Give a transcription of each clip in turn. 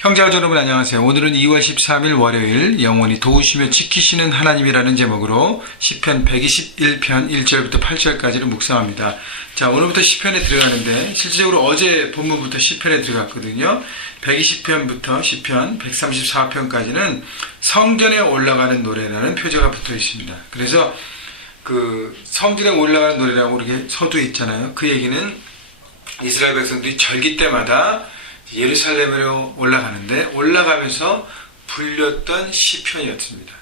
형제와 여러분 안녕하세요. 오늘은 2월 13일 월요일 영원히 도우시며 지키시는 하나님이라는 제목으로 시편 121편 1절부터 8절까지를 묵상합니다. 자, 오늘부터 시편에 들어가는데 실질적으로 어제 본문부터 시편에 들어갔거든요. 120편부터 시편 134편까지는 성전에 올라가는 노래라는 표제가 붙어 있습니다. 그래서 그 성전에 올라가는 노래라고 이렇게 서두에 있잖아요. 그 얘기는 이스라엘 백성들이 절기 때마다 예루살렘으로 올라가는데 올라가면서 불렸던 시편이었습니다.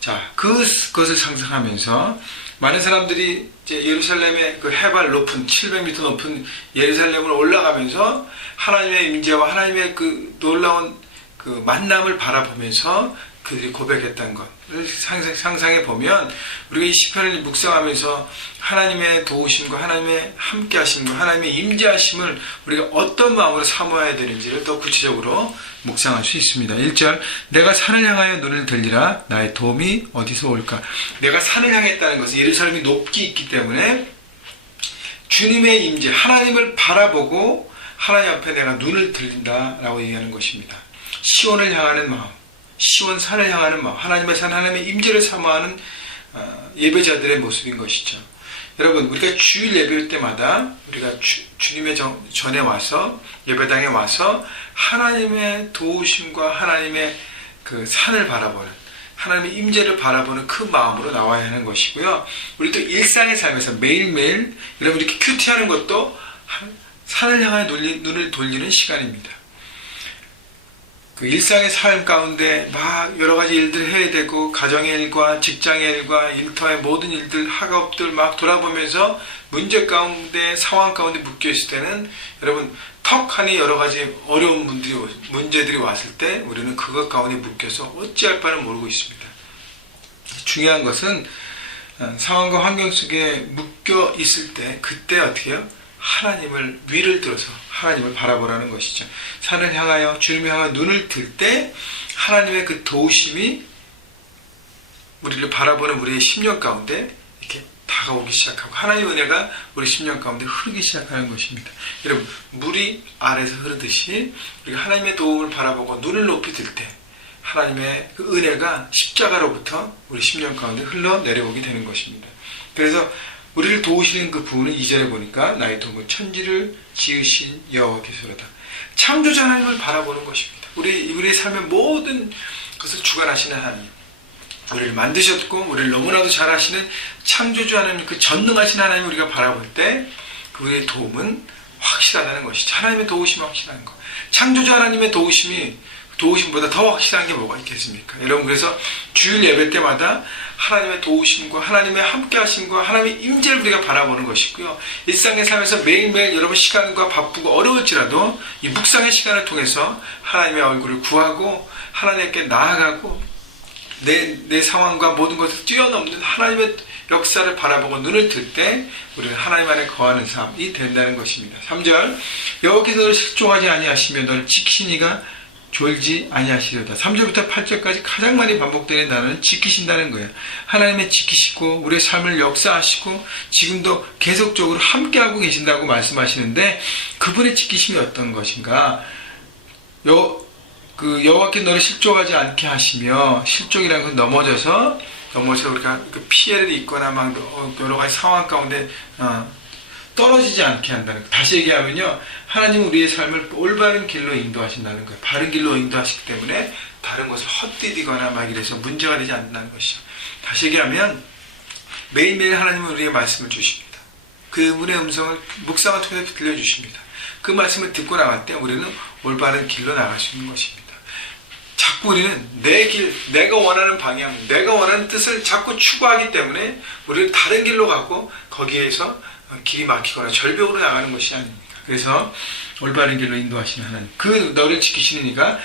자, 그것을 상상하면서 많은 사람들이 이제 예루살렘의 그 해발 높은 700m 높은 예루살렘을 올라가면서 하나님의 임재와 하나님의 그 놀라운 그 만남을 바라보면서 그들이 고백했던 것을 상상해 보면 우리가 이 시편을 묵상하면서 하나님의 도우심과 하나님의 함께하심과 하나님의 임재하심을 우리가 어떤 마음으로 사모해야 되는지를 더 구체적으로 묵상할 수 있습니다. 1절, 내가 산을 향하여 눈을 들리라. 나의 도움이 어디서 올까? 내가 산을 향했다는 것은 예루살렘이 높이 있기 때문에 주님의 임재, 하나님을 바라보고 하나님 앞에 내가 눈을 들린다라고 얘기하는 것입니다. 시온을 향하는 마음, 시온 산을 향하는 마음, 하나님의 산, 하나님의 임재를 사모하는 예배자들의 모습인 것이죠. 여러분, 우리가 주일 예배일 때마다 우리가 주님의 전에 와서 예배당에 와서 하나님의 도우심과 하나님의 그 산을 바라보는, 하나님의 임재를 바라보는 그 마음으로 나와야 하는 것이고요. 우리도 일상의 삶에서 매일매일 여러분 이렇게 큐티하는 것도 산을 향해 눈을 돌리는 시간입니다. 그 일상의 삶 가운데 막 여러 가지 일들을 해야 되고 가정의 일과 직장의 일과 일터의 모든 일들, 학업들 막 돌아보면서 문제 가운데 상황 가운데 묶여 있을 때는 여러분 턱하니 여러 가지 어려운 문제들이 왔을 때 우리는 그것 가운데 묶여서 어찌할 바를 모르고 있습니다. 중요한 것은 상황과 환경 속에 묶여 있을 때 그때 어떻게 해요? 하나님을 위를 들어서 하나님을 바라보라는 것이죠. 산을 향하여 주님을 향하여 눈을 들 때 하나님의 그 도우심이 우리를 바라보는 우리의 심령 가운데 이렇게 다가오기 시작하고 하나님의 은혜가 우리 심령 가운데 흐르기 시작하는 것입니다. 여러분, 물이 아래에서 흐르듯이 우리가 하나님의 도움을 바라보고 눈을 높이 들 때 하나님의 그 은혜가 십자가로부터 우리 심령 가운데 흘러내려오게 되는 것입니다. 그래서 우리를 도우시는 그 부분은 2절에 보니까 나의 도움은 천지를 지으신 여호와께서로다. 창조자 하나님을 바라보는 것입니다. 우리의 삶의 모든 것을 주관하시는 하나님, 우리를 만드셨고 우리를 너무나도 잘 아시는 창조주 하나님, 그 전능하신 하나님을 우리가 바라볼 때 그의 도움은 확실하다는 것이죠. 하나님의 도우심이 확실한 것. 창조주 하나님의 도우심보다 더 확실한 게 뭐가 있겠습니까? 여러분, 그래서 주일 예배 때마다 하나님의 도우심과 하나님의 함께하심과 하나님의 임재를 우리가 바라보는 것이고요. 일상의 삶에서 매일매일 여러분 시간과 바쁘고 어려울지라도 이 묵상의 시간을 통해서 하나님의 얼굴을 구하고 하나님께 나아가고 내 상황과 모든 것을 뛰어넘는 하나님의 역사를 바라보고 눈을 들 때 우리는 하나님 안에 거하는 삶이 된다는 것입니다. 3절, 여호와께서 너를 실종하지 아니하시며 너를 지키시니가 졸지 아니하시려다. 3절부터 8절까지 가장 많이 반복되는 단어는 지키신다는 거예요. 하나님의 지키시고 우리의 삶을 역사하시고 지금도 계속적으로 함께하고 계신다고 말씀하시는데 그분의 지키심이 어떤 것인가? 여호와께 너를 실족하지 않게 하시며, 실족이라는 건 넘어져서 우리가 그 피해를 입거나 막 여러 가지 상황 가운데 떨어지지 않게 한다는 거. 다시 얘기하면요, 하나님은 우리의 삶을 올바른 길로 인도하신다는 거예요. 바른 길로 인도하시기 때문에 다른 것을 헛디디거나 막 이래서 문제가 되지 않는다는 것이죠. 다시 얘기하면 매일매일 하나님은 우리의 말씀을 주십니다. 그분의 음성을 묵상을 통해서 들려주십니다. 그 말씀을 듣고 나갈 때 우리는 올바른 길로 나갈 수 있는 것입니다. 자꾸 우리는 내 길, 내가 원하는 방향, 내가 원하는 뜻을 자꾸 추구하기 때문에 우리는 다른 길로 가고 거기에서 길이 막히거나 절벽으로 나가는 것이 아닙니까? 그래서 올바른 길로 인도하시는 하나님, 그 너를 지키시는 이가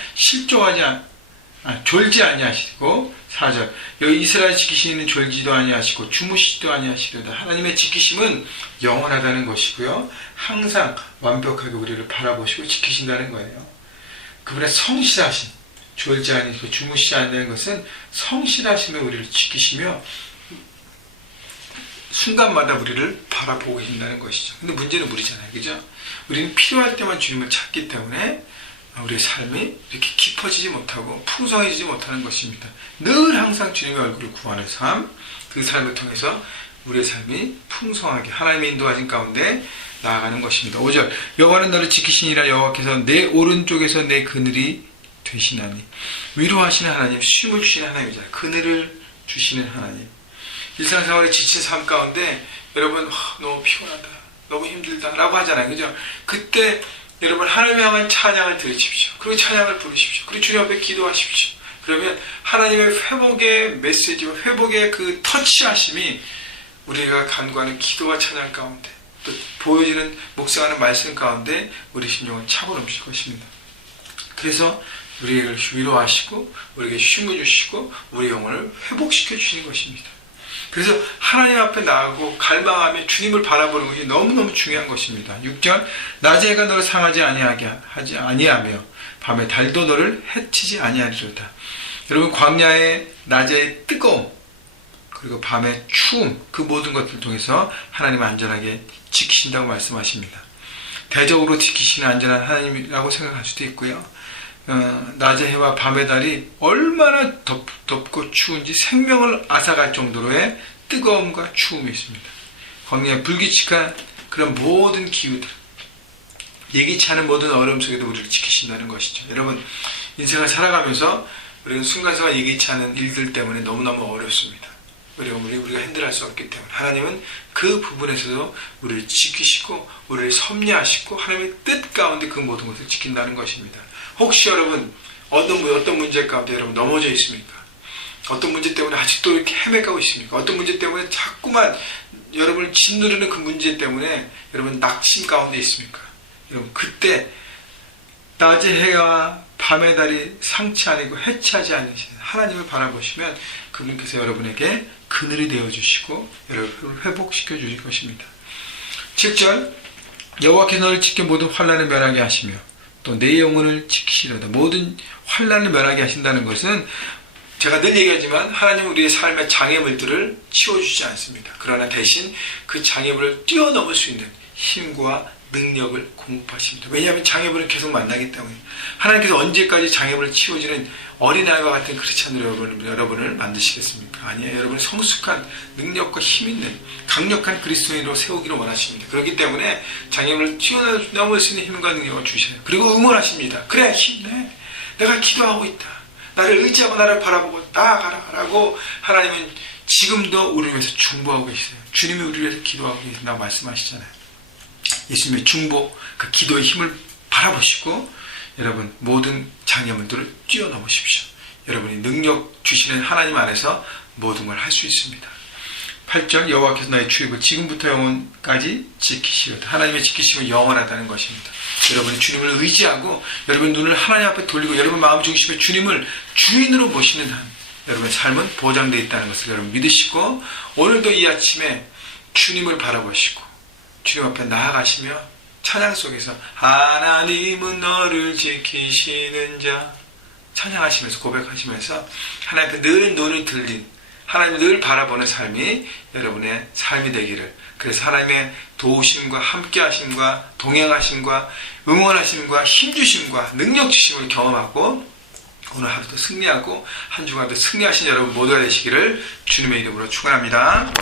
졸지 아니하시고, 4절, 여기 이스라엘 지키시는 졸지도 아니하시고 주무시지도 아니하시려다. 하나님의 지키심은 영원하다는 것이고요, 항상 완벽하게 우리를 바라보시고 지키신다는 거예요. 그분의 성실하신, 졸지 아니하시고 주무시지 않는 것은 성실하심에 우리를 지키시며 순간마다 우리를 바라보고 계신다는 것이죠. 근데 문제는 우리잖아요. 그죠? 우리는 필요할 때만 주님을 찾기 때문에 우리의 삶이 이렇게 깊어지지 못하고 풍성해지지 못하는 것입니다. 늘 항상 주님의 얼굴을 구하는 삶, 그 삶을 통해서 우리의 삶이 풍성하게 하나님의 인도하신 가운데 나아가는 것입니다. 5절 여호와는 너를 지키시니라. 여호와께서 내 오른쪽에서 내 그늘이 되시나니. 위로하시는 하나님, 쉼을 주시는 하나님이잖아요. 그늘을 주시는 하나님. 일상생활에 지친 삶 가운데 여러분 너무 피곤하다, 너무 힘들다 라고 하잖아요. 그죠? 그때 여러분 하나님 향한 찬양을 들으십시오. 그리고 찬양을 부르십시오. 그리고 주님 앞에 기도하십시오. 그러면 하나님의 회복의 메시지와 회복의 그 터치하심이 우리가 간구하는 기도와 찬양 가운데 또 보여지는 묵상하는 말씀 가운데 우리 심령을 차고넘칠 것입니다. 그래서 우리를 위로하시고 우리에게 쉼을 주시고 우리 영혼을 회복시켜 주시는 것입니다. 그래서 하나님 앞에 나아가고 갈망하며 주님을 바라보는 것이 너무너무 중요한 것입니다. 6절 낮에 해가 너를 상하지 아니하며 밤에 달도 너를 해치지 아니하리로다. 여러분 광야의 낮의 뜨거움 그리고 밤의 추움 그 모든 것들을 통해서 하나님은 안전하게 지키신다고 말씀하십니다. 대적으로 지키시는 안전한 하나님이라고 생각할 수도 있고요. 낮의 해와 밤의 달이 얼마나 덥고 추운지 생명을 앗아갈 정도로의 뜨거움과 추움이 있습니다. 광야의 불규칙한 그런 모든 기후들, 예기치 않은 모든 어려움 속에도 우리를 지키신다는 것이죠. 여러분 인생을 살아가면서 우리는 순간순간 예기치 않은 일들 때문에 너무너무 어렵습니다. 우리가 핸들할 수 없기 때문에 하나님은 그 부분에서도 우리를 지키시고 우리를 섭리하시고 하나님의 뜻 가운데 그 모든 것을 지킨다는 것입니다. 혹시 여러분 어떤 문제 가운데 여러분 넘어져 있습니까? 어떤 문제 때문에 아직도 이렇게 헤매가고 있습니까? 어떤 문제 때문에 자꾸만 여러분을 짓누르는 그 문제 때문에 여러분 낙심 가운데 있습니까? 여러분 그때 낮의 해와 밤의 달이 상치 아니고 해치하지 않으시는 하나님을 바라보시면 그분께서 여러분에게 그늘이 되어주시고 여러분을 회복시켜 주실 것입니다. 7절 여호와께서 너를 지켜 모든 환난을 면하게 하시며 또 내 영혼을 지키시려다. 모든 환난을 면하게 하신다는 것은 제가 늘 얘기하지만 하나님은 우리의 삶의 장애물들을 치워주지 않습니다. 그러나 대신 그 장애물을 뛰어넘을 수 있는 힘과 능력을 공급하십니다. 왜냐하면 장애물은 계속 만나기 때문에 하나님께서 언제까지 장애물을 치워주는 어린아이와 같은 크리스찬 여러분을 만드시겠습니까? 아니에요. 여러분 성숙한 능력과 힘 있는 강력한 그리스도인으로 세우기를 원하십니다. 그렇기 때문에 장애물을 뛰어넘을 수 있는 힘과 능력을 주셔요. 그리고 응원하십니다. 그래 힘내. 내가 기도하고 있다. 나를 의지하고 나를 바라보고 나아가라 라고 하나님은 지금도 우리를 위해서 중보하고 계세요. 주님이 우리를 위해서 기도하고 계신다고 말씀하시잖아요. 예수님의 중보, 그 기도의 힘을 바라보시고 여러분 모든 장애물들을 뛰어넘으십시오. 여러분이 능력 주시는 하나님 안에서 모든 걸 할 수 있습니다. 8절 여호와께서 나의 출입을 지금부터 영원까지 지키시리로다. 하나님의 지키심은 영원하다는 것입니다. 여러분이 주님을 의지하고 여러분 눈을 하나님 앞에 돌리고 여러분 마음 중심에 주님을 주인으로 모시는 한 여러분의 삶은 보장되어 있다는 것을 여러분 믿으시고 오늘도 이 아침에 주님을 바라보시고 주님 앞에 나아가시며 찬양 속에서 하나님은 너를 지키시는 자 찬양하시면서 고백하시면서 하나님 앞에 늘 눈을 들린 하나님을 늘 바라보는 삶이 여러분의 삶이 되기를 그래서 하나님의 도우심과 함께하심과 동행하심과 응원하심과 힘주심과 능력 주심을 경험하고 오늘 하루도 승리하고 한 주간도 승리하신 여러분 모두가 되시기를 주님의 이름으로 축원합니다.